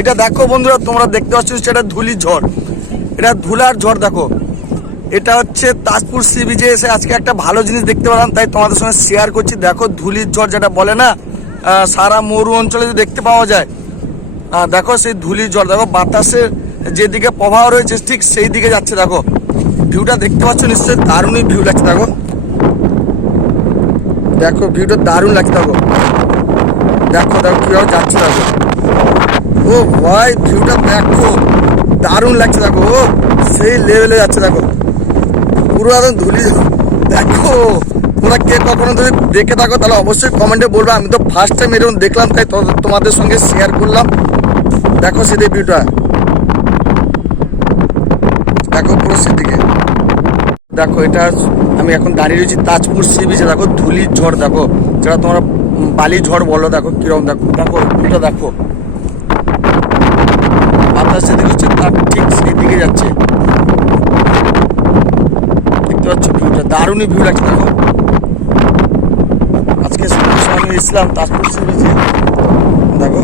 এটা দেখো বন্ধুরা, তোমরা দেখতে পাচ্ছ সেটা ধুলির ঝড়। এটা ধুলার ঝড় দেখো। এটা হচ্ছে তাজপুর সি বিচে এসে আজকে একটা ভালো জিনিস দেখতে পেলাম, তাই তোমাদের সঙ্গে শেয়ার করছি। দেখো ধুলির ঝড় যেটা বলে না সারা মরু অঞ্চলে যদি দেখতে পাওয়া যায় দেখো সেই ধুলির ঝড়। দেখো বাতাসের যেদিকে প্রবাহ রয়েছে, ঠিক সেই দিকে যাচ্ছে, দেখো। ভিউটা দেখতে পাচ্ছ নিশ্চয়ই, দারুণই ভিউ লাগছে, দেখো। দেখো ভিউটা দারুণ লাগছে, দেখো। দেখো দেখো কীভাবে যাচ্ছে, দেখো। ও ভাই, ভিউটা দেখো। দারুণ লাগছে, দেখো। ও, সেই লেভেলে যাচ্ছে, দেখো। পুরো একদম ধুলি, দেখো। তোমরা কে কখনো যদি দেখে থাকো, তাহলে অবশ্যই কমেন্টে বলবে। আমি তো ফার্স্ট টাইম এরকম দেখলাম, তাই তোমাদের সঙ্গে শেয়ার করলাম। দেখো সেদিকে ভিউটা দেখো পুরো সেদিকে দেখো, এটা আমি এখন দাঁড়িয়ে রয়েছি তাজপুর সি বিচে। দেখো, ধুলির ঝড়, দেখো। যেটা তোমরা বালি ঝড় বলো, দেখো কীরকম দেখো দেখো ভিউটা দেখো। বাতাস যেদিকে হচ্ছে তার ঠিক সেই দিকে যাচ্ছে। দেখতে পাচ্ছ ভিউটা, দারুণই ভিউ লাগছে দেখো। আজকে আমি ইসলাম তাজপুর বিচে দেখো।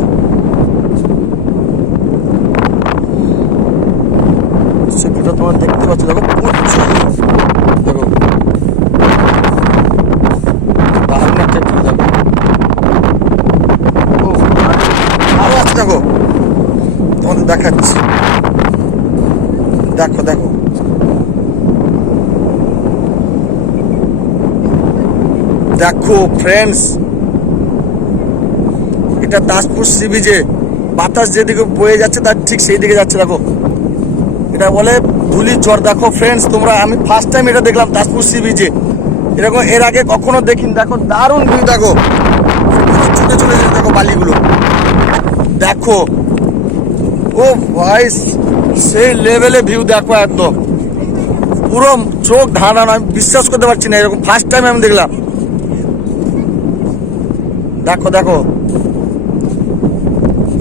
সে ভিউটা তোমার দেখতে পাচ্ছ, দেখো প্রচুর দেখো দারুণ একটা ভিউ দেখো ও আরও আছে দেখো তোমাদের দেখাচ্ছি দেখো দেখো। দেখো ফ্রেন্ডস এটা তাজপুর সি বিচে বাতাস যেদিকে বয়ে যাচ্ছে, তার ঠিক সেই দিকে যাচ্ছে, দেখো। এটা বলে ধুলির ঝড়, দেখো ফ্রেন্ডস তোমরা আমি ফার্স্ট টাইম এটা দেখলাম তাজপুর সি বিচে এরকম এর আগে কখনো দেখিনি। দেখো, দারুণ ভিউ দেখো। ছুটে চলে যেতে দেখো বালিগুলো। দেখো। ও ভাই সেই লেভেলে ভিউ দেখো একদম। পুরো চোখ ধাঁধানো আমি বিশ্বাস করতে পারছি না, এরকম ফার্স্ট টাইম আমি দেখলাম। দেখো দেখো।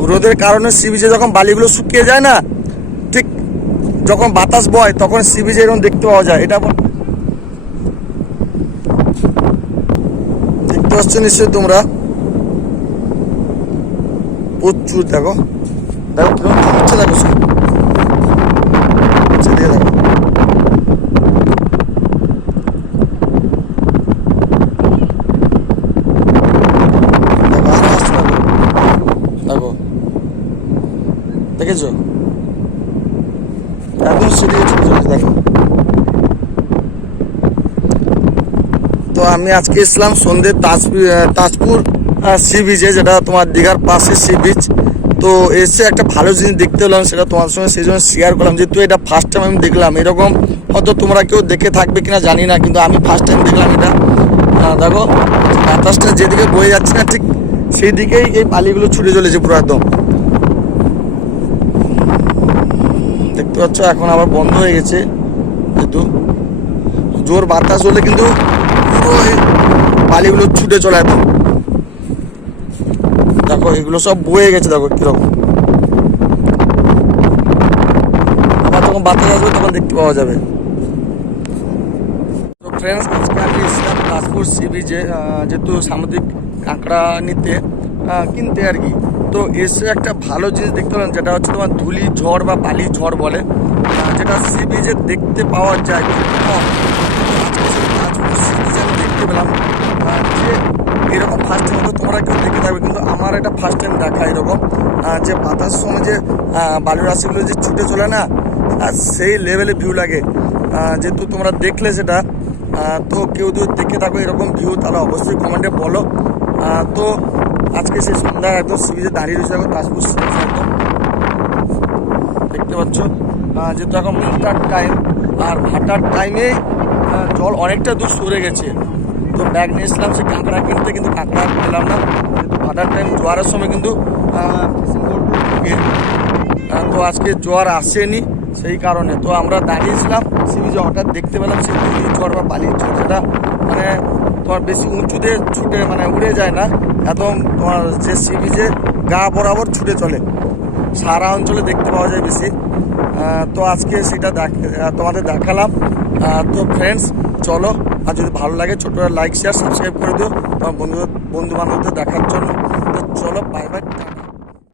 রোদের কারণে সি বিচে যখন বালিগুলো শুকিয়ে যায় না, ঠিক যখন বাতাস বয়, তখন সি বিচে এরকম দেখতে পাওয়া যায়। এটা দেখতে পাচ্ছ নিশ্চয়ই তোমরা? প্রচুর, দেখো। দেখো কীরকম দেখো সব সেদিকে দেখো দেখো আরও আসছে দেখো দেখো দেখেছ? একদম দেখো। তো আমি আজকে ইসলাম সন্ধ্যে তাজপুর তাজপুর সি বিচে যেটা তোমার দীঘার পাশে সি বিচ তো এসে একটা ভালো জিনিস দেখতে পেলাম, সেটা তোমার সঙ্গে সেই জন্য শেয়ার করলাম, যেহেতু এটা ফার্স্ট টাইম আমি দেখলাম। এরকম হয়তো তোমরা কেউ দেখে থাকবে কিনা জানি না, কিন্তু আমি ফার্স্ট টাইম দেখলাম এটা। দেখো, বাতাসটা যেদিকে বয়ে যাচ্ছে না, ঠিক সেই দিকেই এই বালিগুলো ছুটে চলেছে পুরো একদম। দেখতে পাচ্ছ, এখন আবার বন্ধ হয়ে গেছে। যেহেতু জোর বাতাস হলে কিন্তু পুরো বালিগুলো ছুটে চলে একদম। দেখো, এগুলো সব বয়ে গেছে, দেখো কীরকম। আবার যখন বাতাস আসবে তখন দেখতে পাওয়া যাবে। তো ফ্রেন্ডস আজকে আমি এসেছিলাম বিচে যেহেতু সামুদ্রিক কাঁকড়া নিতে কিনতে আর কি। তো এসে একটা ভালো জিনিস দেখতে পেলাম, যেটা হচ্ছে তোমার ধুলি ঝড় বা বালি ঝড় বলে। যেটা সি বিচে দেখতে পাওয়া যায়। দেখতে পেলাম। যে এরকম ফার্স্ট টাইম তোমরা কেউ দেখে থাকবে, কিন্তু আমার এটা ফার্স্ট টাইম দেখা এরকম। যে বাতাস সময় যে বালুর রাশিগুলো যে ছুটে চলে না আর সেই লেভেলে ভিউ লাগে। যেহেতু তোমরা দেখলে সেটা তো কেউ যদি দেখে থাকো এরকম ভিউ তাহলে অবশ্যই কমেন্টে বলো। তো আজকে সে সন্ধ্যা একদম সিরিজে দাঁড়িয়ে রয়েছে দেখো তাজপুর beach একদম দেখতে পাচ্ছ যেহেতু এখন ভাটার টাইম আর ভাটার টাইমে জল অনেকটা দূর সরে গেছে। তো ব্যাগ নিয়ে এসলাম সে কাঁকড়া কিনতে, কিন্তু কাঁকড়া পেলাম না। যেহেতু ভাটার টাইম জোয়ারের সময় কিন্তু তো আজকে জোয়ার আসেনি সেই কারণে। তো আমরা দাঁড়িয়েছিলাম সি বিচে হঠাৎ দেখতে পেলাম ধুলির ঝড় বা বালির ঝড় সেটা মানে তোমার বেশি উঁচুতে ছুটে মানে উড়ে যায় না, একদম তোমার যে সি বিচে গা বরাবর ছুটে চলে। সারা অঞ্চলে দেখতে পাওয়া যায় বেশি। তো আজকে সেটা তোমাদের দেখালাম। তো ফ্রেন্ডস চলো, আর যদি ভালো লাগে ছোটো লাইক শেয়ার সাবস্ক্রাইব করে দিও। তোমার বন্ধু বন্ধু বান্ধবদের দেখার জন্য। তো চলো বাই বাই